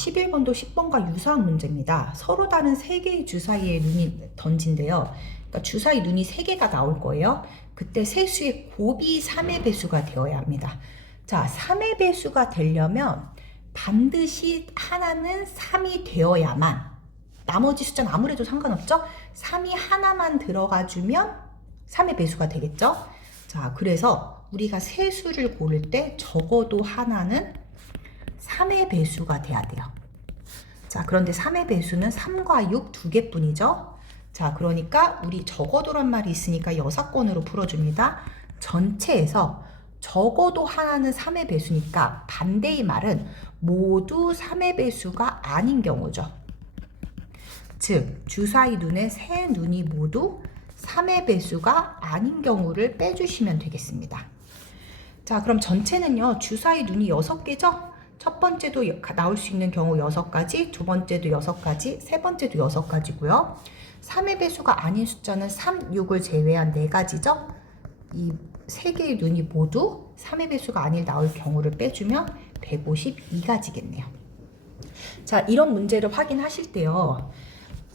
11번도 10번과 유사한 문제입니다. 서로 다른 3개의 주사위에 눈이 던진대요. 그러니까 주사위 눈이 3개가 나올 거예요. 그때 세수의 곱이 3의 배수가 되어야 합니다. 자, 3의 배수가 되려면 반드시 하나는 3이 되어야만, 나머지 숫자는 아무래도 상관없죠? 3이 하나만 들어가 주면 3의 배수가 되겠죠? 자, 그래서 우리가 세수를 고를 때 적어도 하나는 3의 배수가 돼야 돼요. 자, 그런데 3의 배수는 3과 6 두 개뿐이죠. 자, 그러니까 우리 적어도란 말이 있으니까 여사건으로 풀어줍니다. 전체에서 적어도 하나는 3의 배수니까 반대의 말은 모두 3의 배수가 아닌 경우죠. 즉, 주사위 눈의 세 눈이 모두 3의 배수가 아닌 경우를 빼주시면 되겠습니다. 자, 그럼 전체는요, 주사위 눈이 6개죠? 첫 번째도 나올 수 있는 경우 6가지, 두 번째도 6가지, 세 번째도 6가지고요. 3의 배수가 아닌 숫자는 3, 6을 제외한 4가지죠? 이 3개의 눈이 모두 3의 배수가 아닐 나올 경우를 빼주면 152가지겠네요. 자, 이런 문제를 확인하실 때요.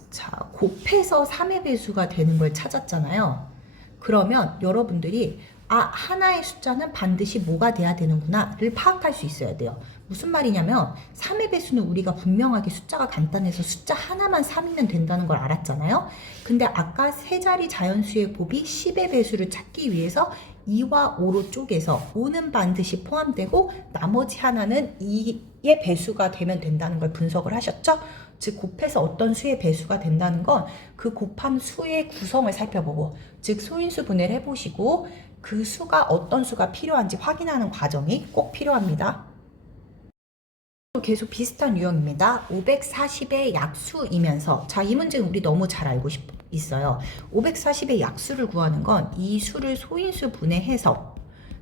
자, 곱해서 3의 배수가 되는 걸 찾았잖아요. 그러면 여러분들이 하나의 숫자는 반드시 뭐가 돼야 되는구나를 파악할 수 있어야 돼요. 무슨 말이냐면 3의 배수는 우리가 분명하게 숫자가 간단해서 숫자 하나만 3이면 된다는 걸 알았잖아요. 근데 아까 세 자리 자연수의 곱이 10의 배수를 찾기 위해서 2와 5로 쪼개서 5는 반드시 포함되고 나머지 하나는 2의 배수가 되면 된다는 걸 분석을 하셨죠? 즉 곱해서 어떤 수의 배수가 된다는 건 그 곱한 수의 구성을 살펴보고, 즉 소인수 분해를 해보시고 그 수가 어떤 수가 필요한지 확인하는 과정이 꼭 필요합니다. 계속 비슷한 유형입니다. 540의 약수이면서, 자, 이 문제는 우리 너무 잘 알고 있어요. 540의 약수를 구하는 건 이 수를 소인수 분해해서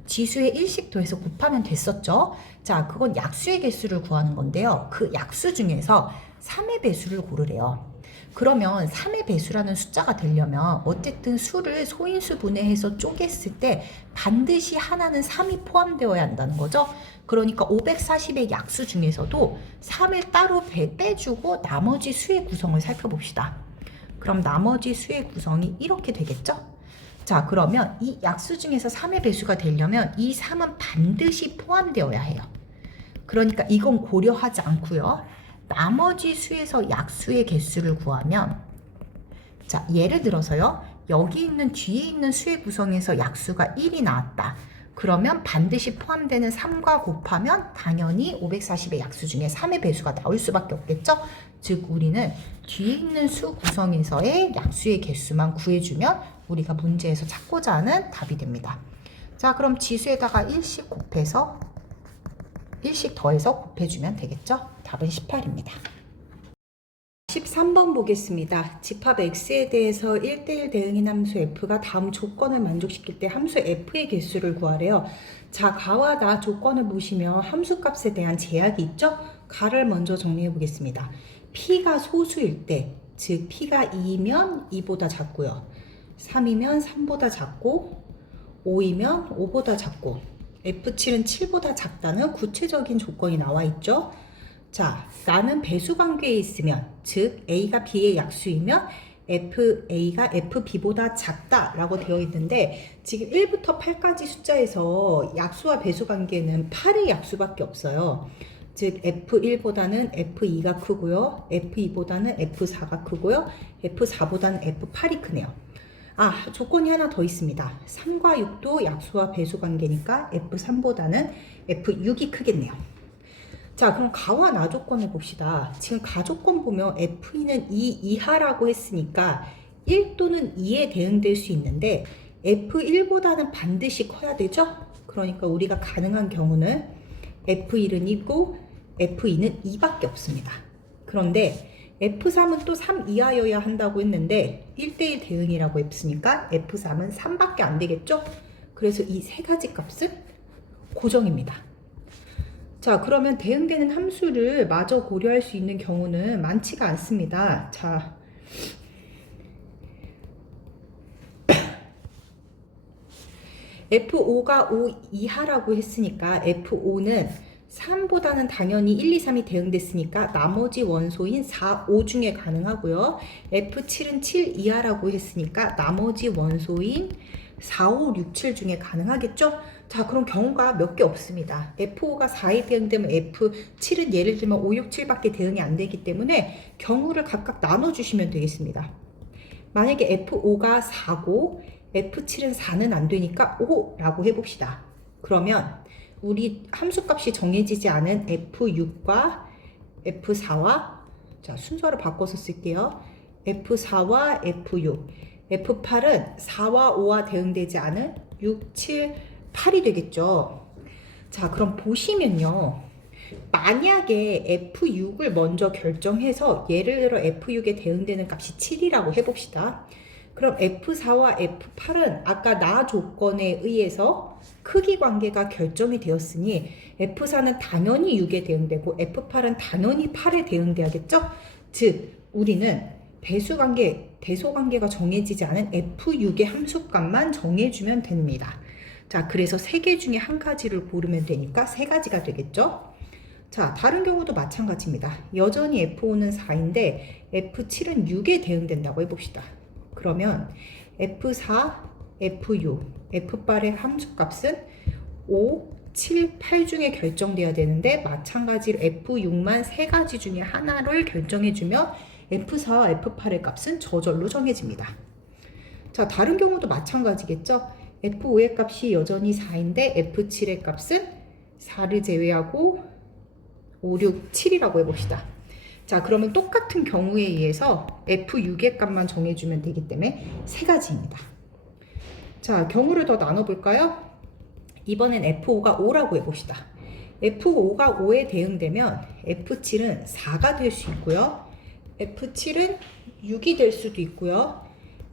지수에 1씩 더해서 곱하면 됐었죠. 자, 그건 약수의 개수를 구하는 건데요. 그 약수 중에서 3의 배수를 고르래요. 그러면 3의 배수라는 숫자가 되려면 어쨌든 수를 소인수 분해해서 쪼갰을 때 반드시 하나는 3이 포함되어야 한다는 거죠. 그러니까 540의 약수 중에서도 3을 따로 빼주고 나머지 수의 구성을 살펴봅시다. 그럼 나머지 수의 구성이 이렇게 되겠죠? 자, 그러면 이 약수 중에서 3의 배수가 되려면 이 3은 반드시 포함되어야 해요. 그러니까 이건 고려하지 않고요. 나머지 수에서 약수의 개수를 구하면, 자, 예를 들어서요. 여기 있는 뒤에 있는 수의 구성에서 약수가 1이 나왔다. 그러면 반드시 포함되는 3과 곱하면 당연히 540의 약수 중에 3의 배수가 나올 수밖에 없겠죠? 즉 우리는 뒤에 있는 수 구성에서의 약수의 개수만 구해주면 우리가 문제에서 찾고자 하는 답이 됩니다. 자, 그럼 지수에다가 1씩 곱해서 1씩 더해서 곱해주면 되겠죠? 답은 18입니다. 13번 보겠습니다. 집합 x에 대해서 1대1 대응인 함수 f가 다음 조건을 만족시킬 때 함수 f의 개수를 구하래요. 자, 가와 나 조건을 보시면 함수값에 대한 제약이 있죠? 가를 먼저 정리해 보겠습니다. p가 소수일 때, 즉 p가 2이면 2보다 작고요. 3이면 3보다 작고 5이면 5보다 작고 F7은 7보다 작다는 구체적인 조건이 나와 있죠. 자, 나는 배수 관계에 있으면, 즉 A가 B의 약수이면 A가 FB보다 작다라고 되어 있는데 지금 1부터 8까지 숫자에서 약수와 배수 관계는 8의 약수밖에 없어요. 즉 F1보다는 F2가 크고요. F2보다는 F4가 크고요. F4보다는 F8이 크네요. 조건이 하나 더 있습니다. 3과 6도 약수와 배수 관계니까 F3보다는 F6이 크겠네요. 자, 그럼 가와 나 조건을 봅시다. 지금 가 조건 보면 F2는 2 이하라고 했으니까 1 또는 2에 대응될 수 있는데 F1보다는 반드시 커야 되죠? 그러니까 우리가 가능한 경우는 F1은 2고 F2는 2밖에 없습니다. 그런데 F3은 또 3 이하여야 한다고 했는데 1대1 대응이라고 했으니까 F3은 3밖에 안 되겠죠? 그래서 이 세 가지 값은 고정입니다. 자, 그러면 대응되는 함수를 마저 고려할 수 있는 경우는 많지가 않습니다. 자, F5가 5 이하라고 했으니까 F5는 3보다는 당연히 1, 2, 3이 대응됐으니까 나머지 원소인 4, 5 중에 가능하고요. F7은 7 이하라고 했으니까 나머지 원소인 4, 5, 6, 7 중에 가능하겠죠? 자, 그럼 경우가 몇 개 없습니다. F5가 4에 대응되면 F7은 예를 들면 5, 6, 7밖에 대응이 안 되기 때문에 경우를 각각 나눠주시면 되겠습니다. 만약에 F5가 4고 F7은 4는 안 되니까 5라고 해봅시다. 그러면 우리 함수값이 정해지지 않은 F6과 F4와 자 순서를 바꿔서 쓸게요. F4와 F6, F8은 4와 5와 대응되지 않은 6, 7, 8이 되겠죠. 자, 그럼 보시면요. 만약에 F6을 먼저 결정해서 예를 들어 F6에 대응되는 값이 7이라고 해봅시다. 그럼 F4와 F8은 아까 나 조건에 의해서 크기 관계가 결정이 되었으니 F4는 당연히 6에 대응되고 F8은 당연히 8에 대응돼야겠죠? 즉 우리는 배수 관계, 대소 관계가 정해지지 않은 F6의 함수값만 정해주면 됩니다. 자, 그래서 3개 중에 한 가지를 고르면 되니까 3가지가 되겠죠? 자, 다른 경우도 마찬가지입니다. 여전히 F5는 4인데 F7은 6에 대응된다고 해봅시다. 그러면 F4, F6, F8의 함수값은 5, 7, 8 중에 결정돼야 되는데 마찬가지로 F6만 3가지 중에 하나를 결정해주면 F4와 F8의 값은 저절로 정해집니다. 자, 다른 경우도 마찬가지겠죠? F5의 값이 여전히 4인데 F7의 값은 4를 제외하고 5, 6, 7이라고 해봅시다. 자, 그러면 똑같은 경우에 의해서 F6의 값만 정해주면 되기 때문에 3가지입니다. 자, 경우를 더 나눠볼까요? 이번엔 F5가 5라고 해봅시다. F5가 5에 대응되면 F7은 4가 될 수 있고요. F7은 6이 될 수도 있고요.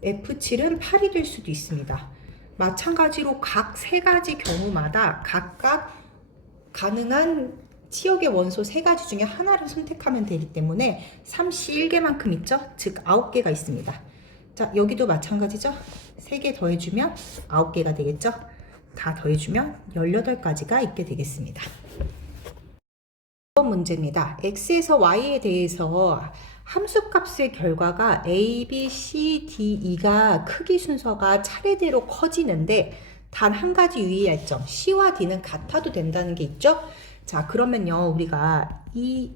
F7은 8이 될 수도 있습니다. 마찬가지로 각 3가지 경우마다 각각 가능한 치역의 원소 3가지 중에 하나를 선택하면 되기 때문에 3씨 1개만큼 있죠? 즉 9개가 있습니다. 자, 여기도 마찬가지죠? 3개 더해주면 9개가 되겠죠? 다 더해주면 18가지가 있게 되겠습니다. 이번 문제입니다. x에서 y에 대해서 함수값의 결과가 a, b, c, d, e가 크기 순서가 차례대로 커지는데 단 한 가지 유의할 점, c와 d는 같아도 된다는 게 있죠? 자, 그러면요, 우리가 이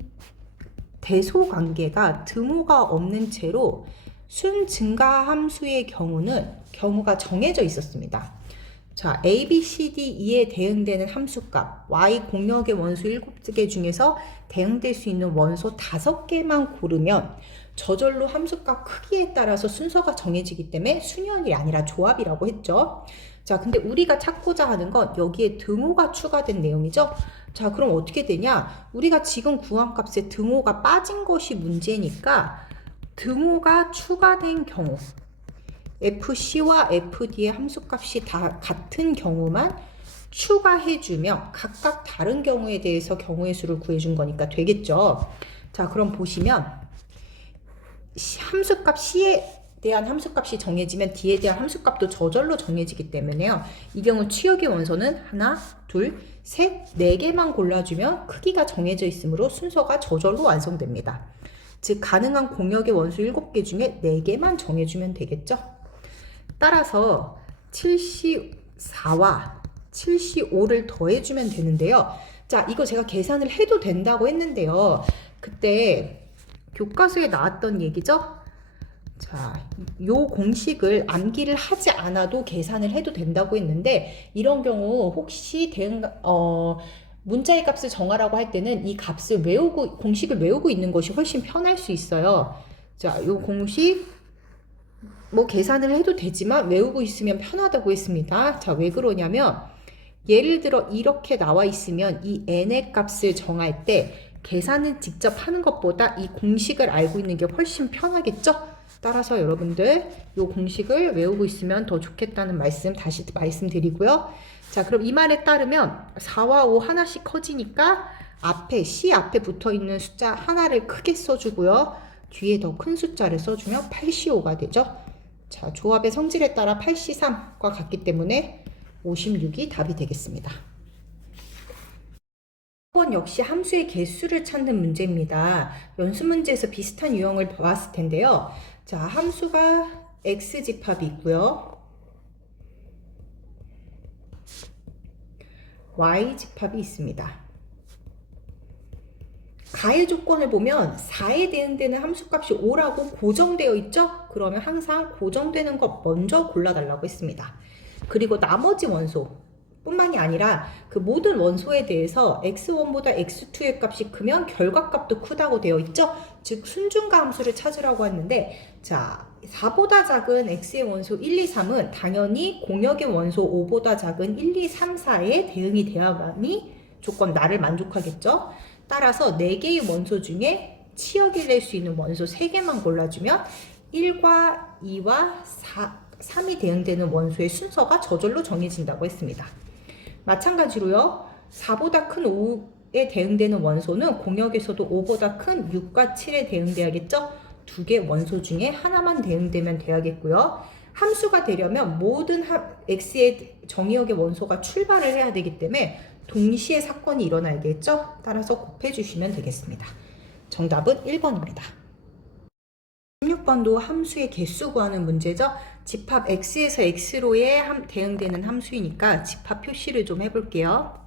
대소 관계가 등호가 없는 채로 순 증가 함수의 경우가 정해져 있었습니다. 자, A, B, C, D, E에 대응되는 함수값, Y 공역의 원소 7개 중에서 대응될 수 있는 원소 5개만 고르면 저절로 함수값 크기에 따라서 순서가 정해지기 때문에 순연이 아니라 조합이라고 했죠. 자, 근데 우리가 찾고자 하는 건 여기에 등호가 추가된 내용이죠. 자, 그럼 어떻게 되냐? 우리가 지금 구한 값에 등호가 빠진 것이 문제니까 등호가 추가된 경우 FC와 FD의 함수값이 다 같은 경우만 추가해주면 각각 다른 경우에 대해서 경우의 수를 구해준 거니까 되겠죠. 자, 그럼 보시면 함수값 C에 대한 함수값이 정해지면 D에 대한 함수값도 저절로 정해지기 때문에요. 이 경우 치역의 원소는 하나, 둘, 셋, 4개만 골라주면 크기가 정해져 있으므로 순서가 저절로 완성됩니다. 즉 가능한 공역의 원소 7개 중에 4개만 정해주면 되겠죠. 따라서 7C4와 7C5를 더해주면 되는데요. 자, 이거 제가 계산을 해도 된다고 했는데요. 그때 교과서에 나왔던 얘기죠. 자, 요 공식을 암기를 하지 않아도 계산을 해도 된다고 했는데 이런 경우 혹시 문자의 값을 정하라고 할 때는 이 값을 공식을 외우고 있는 것이 훨씬 편할 수 있어요. 자, 요 공식 뭐 계산을 해도 되지만 외우고 있으면 편하다고 했습니다. 자, 왜 그러냐면 예를 들어 이렇게 나와 있으면 이 n의 값을 정할 때 계산을 직접 하는 것보다 이 공식을 알고 있는 게 훨씬 편하겠죠? 따라서 여러분들 이 공식을 외우고 있으면 더 좋겠다는 말씀 다시 말씀드리고요. 자, 그럼 이 말에 따르면 4와 5 하나씩 커지니까 C 앞에 붙어 있는 숫자 하나를 크게 써주고요. 뒤에 더 큰 숫자를 써주면 8C5가 되죠. 자, 조합의 성질에 따라 8C3과 같기 때문에 56이 답이 되겠습니다. 이번 역시 함수의 개수를 찾는 문제입니다. 연습 문제에서 비슷한 유형을 보았을 텐데요. 자, 함수가 x집합이 있고요. y집합이 있습니다. 가의 조건을 보면 4에 대응되는 함수값이 5라고 고정되어 있죠? 그러면 항상 고정되는 것 먼저 골라달라고 했습니다. 그리고 나머지 원소 뿐만이 아니라 그 모든 원소에 대해서 x1보다 x2의 값이 크면 결과값도 크다고 되어 있죠? 즉 순준가 함수를 찾으라고 했는데, 자, 4보다 작은 x의 원소 1, 2, 3은 당연히 공역의 원소 5보다 작은 1, 2, 3, 4에 대응이 돼야만이 조건 나를 만족하겠죠? 따라서 4개의 원소 중에 치역을 낼 수 있는 원소 3개만 골라주면 1과 2와 3이 대응되는 원소의 순서가 저절로 정해진다고 했습니다. 마찬가지로요, 4보다 큰 5에 대응되는 원소는 공역에서도 5보다 큰 6과 7에 대응돼야겠죠? 2개 원소 중에 하나만 대응되면 돼야겠고요. 함수가 되려면 모든 x의 정의역의 원소가 출발을 해야 되기 때문에 동시에 사건이 일어나야겠죠? 따라서 곱해주시면 되겠습니다. 정답은 1번입니다. 16번도 함수의 개수 구하는 문제죠. 집합 x에서 x로에 대응되는 함수이니까 집합 표시를 좀 해볼게요.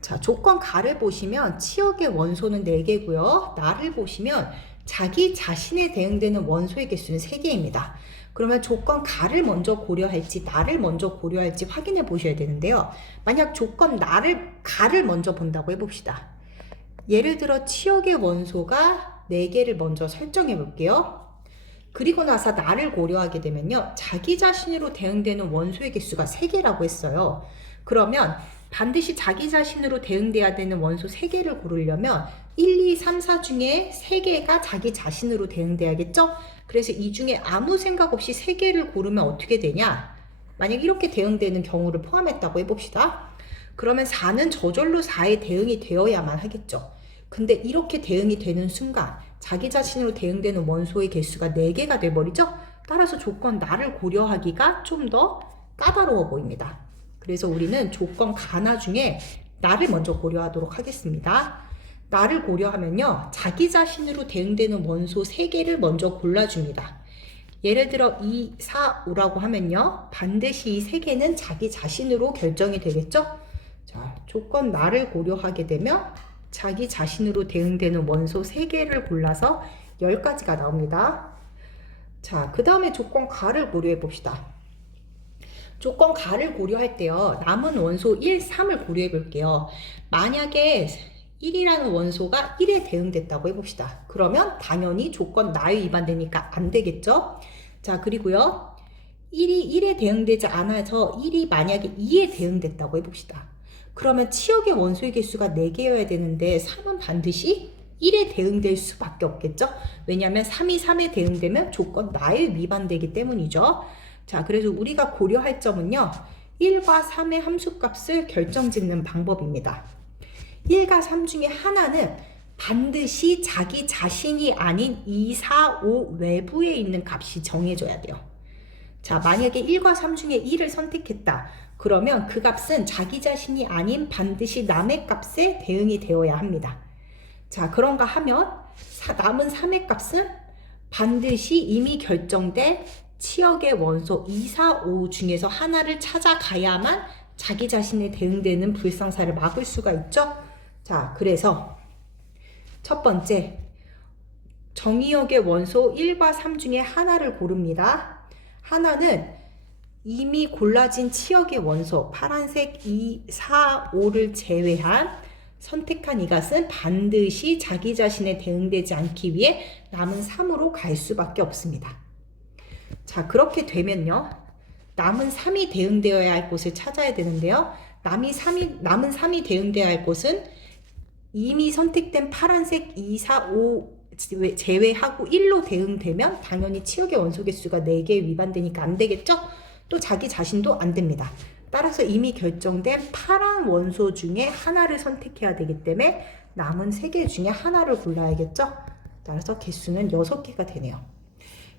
자, 조건 가를 보시면 치역의 원소는 4개고요. 나를 보시면 자기 자신에 대응되는 원소의 개수는 3개입니다. 그러면 조건 가를 먼저 고려할지 나를 먼저 고려할지 확인해 보셔야 되는데요. 만약 조건 가를 먼저 본다고 해봅시다. 예를 들어 치역의 원소가 4개를 먼저 설정해 볼게요. 그리고 나서 나를 고려하게 되면요, 자기 자신으로 대응되는 원소의 개수가 3개라고 했어요. 그러면 반드시 자기 자신으로 대응돼야 되는 원소 3개를 고르려면 1, 2, 3, 4 중에 3개가 자기 자신으로 대응돼야겠죠? 그래서 이 중에 아무 생각 없이 3개를 고르면 어떻게 되냐? 만약 이렇게 대응되는 경우를 포함했다고 해봅시다. 그러면 4는 저절로 4에 대응이 되어야만 하겠죠. 근데 이렇게 대응이 되는 순간 자기 자신으로 대응되는 원소의 개수가 4개가 돼버리죠? 따라서 조건 나를 고려하기가 좀 더 까다로워 보입니다. 그래서 우리는 조건 가나 중에 나를 먼저 고려하도록 하겠습니다. 나를 고려하면요, 자기 자신으로 대응되는 원소 3개를 먼저 골라줍니다. 예를 들어 2, 4, 5라고 하면요, 반드시 이 3개는 자기 자신으로 결정이 되겠죠? 자, 조건 나를 고려하게 되면 자기 자신으로 대응되는 원소 3개를 골라서 10가지가 나옵니다. 자, 그 다음에 조건 가를 고려해 봅시다. 조건 가를 고려할 때요, 남은 원소 1, 3을 고려해 볼게요. 만약에 1이라는 원소가 1에 대응됐다고 해봅시다. 그러면 당연히 조건 나에 위반되니까 안 되겠죠? 자, 그리고요, 1이 1에 대응되지 않아서 1이 만약에 2에 대응됐다고 해봅시다. 그러면 치역의 원소의 개수가 4개여야 되는데 3은 반드시 1에 대응될 수밖에 없겠죠? 왜냐하면 3이 3에 대응되면 조건 나에 위반되기 때문이죠. 자, 그래서 우리가 고려할 점은요, 1과 3의 함수값을 결정짓는 방법입니다. 1과 3 중에 하나는 반드시 자기 자신이 아닌 2, 4, 5 외부에 있는 값이 정해져야 돼요. 자, 만약에 1과 3 중에 1을 선택했다. 그러면 그 값은 자기 자신이 아닌 반드시 남의 값에 대응이 되어야 합니다. 자, 그런가 하면 남은 3의 값은 반드시 이미 결정된 치역의 원소 2, 4, 5 중에서 하나를 찾아가야만 자기 자신에 대응되는 불상사를 막을 수가 있죠. 자, 그래서 첫 번째, 정의역의 원소 1과 3 중에 하나를 고릅니다. 하나는 이미 골라진 치역의 원소 파란색 2, 4, 5를 제외한 선택한 이것은 반드시 자기 자신에 대응되지 않기 위해 남은 3으로 갈 수밖에 없습니다. 자, 그렇게 되면요, 남은 3이 대응되어야 할 곳을 찾아야 되는데요, 남은 3이 대응되어야 할 곳은 이미 선택된 파란색 2, 4, 5 제외하고 1로 대응되면 당연히 치역의 원소 개수가 4개에 위반되니까 안 되겠죠? 또 자기 자신도 안 됩니다. 따라서 이미 결정된 파란 원소 중에 하나를 선택해야 되기 때문에 남은 3개 중에 하나를 골라야겠죠? 따라서 개수는 6개가 되네요.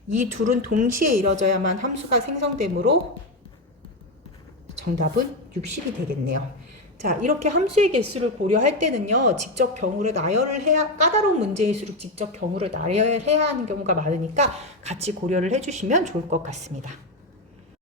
이 둘은 동시에 이뤄져야만 함수가 생성되므로 정답은 60이 되겠네요. 자, 이렇게 함수의 개수를 고려할 때는요, 직접 경우를 나열을 해야, 까다로운 문제일수록 직접 경우를 나열해야 하는 경우가 많으니까 같이 고려를 해주시면 좋을 것 같습니다.